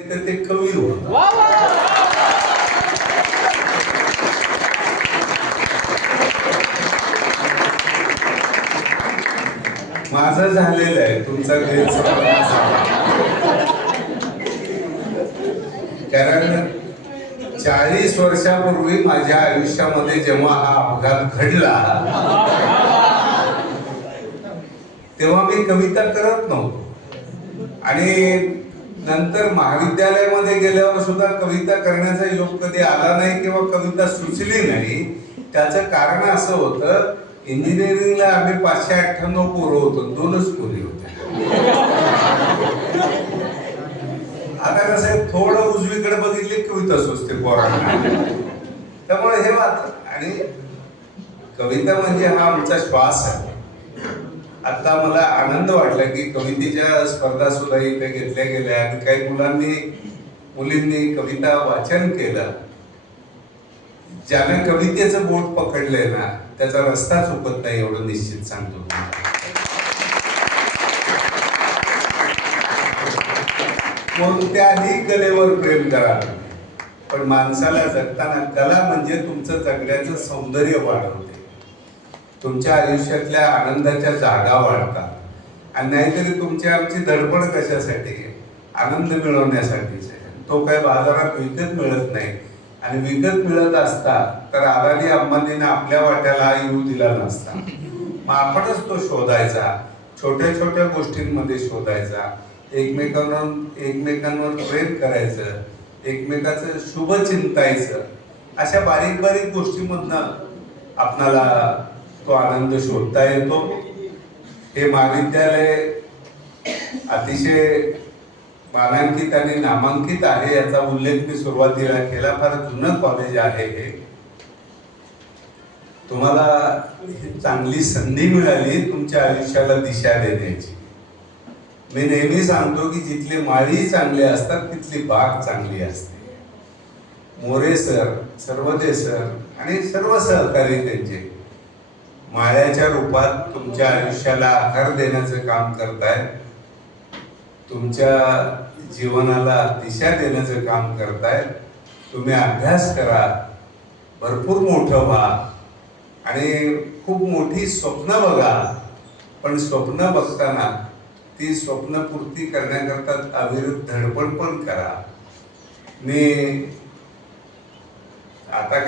तर ते कवी होता. माझं झालेलं आहे, तुमचा गैरसमज. कारण 40 वर्षापूर्वी माझ्या आयुष्यामध्ये जेव्हा हा अपघात घडला तेव्हा मी कविता करत नव्हतो आणि नंतर महाविद्यालयामध्ये गेल्यावर सुद्धा कविता करण्याचा योग कधी आला नाही किंवा कविता सुचली नाही. त्याचं कारण असं होतं, इंजिनिअरिंगला आम्ही 598 पोरं होतो, 2च पोरी होत्या. आता कसं थोडं उजवीकडे बघितली कविता सुचते पोरांना. त्यामुळे हे आणि कविता म्हणजे हा आमचा श्वास आहे. आता मला आनंद वाटला की कवितेच्या स्पर्धा सुद्धा इथे घेतल्या गेल्या आणि काही मुलींनी कविता वाचन केलं. ज्याने कवितेचं बोट पकडलंय ना त्याचा रस्ता चुकत नाही, एवढं निश्चित सांगतो. कोणत्याही कलेवर प्रेम करा, पण माणसाला जगताना कला म्हणजे तुमचं जगण्याचं सौंदर्य वाढवते, तुमच्या आयुष्यातल्या आनंदाच्या जागा वाढतात. आणि नाहीतरी तुमची आमची धडपड कशासाठी, आनंद मिळवण्यासाठीच आहे. तो काय बाजारात विकत मिळत नाही. आणि विकत मिळत असता तर अदानी अंबानीने आपल्या वाट्याला येऊ दिला नसता. मग आपणच तो शोधायचा, छोट्या छोट्या गोष्टींमध्ये शोधायचा, एकमेकांवर प्रेम करायचं, एकमेकाचं शुभ चिंतायचं. अशा बारीक बारीक गोष्टींमधनं आपणाला तो आनंद शोधता येतो. हे महाविद्यालय अतिशय मानांकित आणि नामांकित आहे, याचा उल्लेख मी सुरुवातीला केला. फार जुनं कॉलेज आहे हे. तुम्हाला चांगली संधी मिळाली तुमच्या आयुष्याला दिशा देण्याची. मी नेहमी सांगतो की जिथले माळी चांगले असतात तिथली बाग चांगली असते. मोरे सर, सर्वदे सर आणि सर्व सहकारी त्यांचे माळ्याच्या रूपात तुमच्या आयुष्याला आकार देण्याचं काम करतायत, तुमच्या जीवनाला दिशा देण्याचं काम करतायत. तुम्ही अभ्यास करा, भरपूर मोठं व्हा आणि खूप मोठी स्वप्न बघा. पण स्वप्न बघताना ती स्वप्नपूर्ती करण्याकरता अविरत धडपड पण करा. मी आता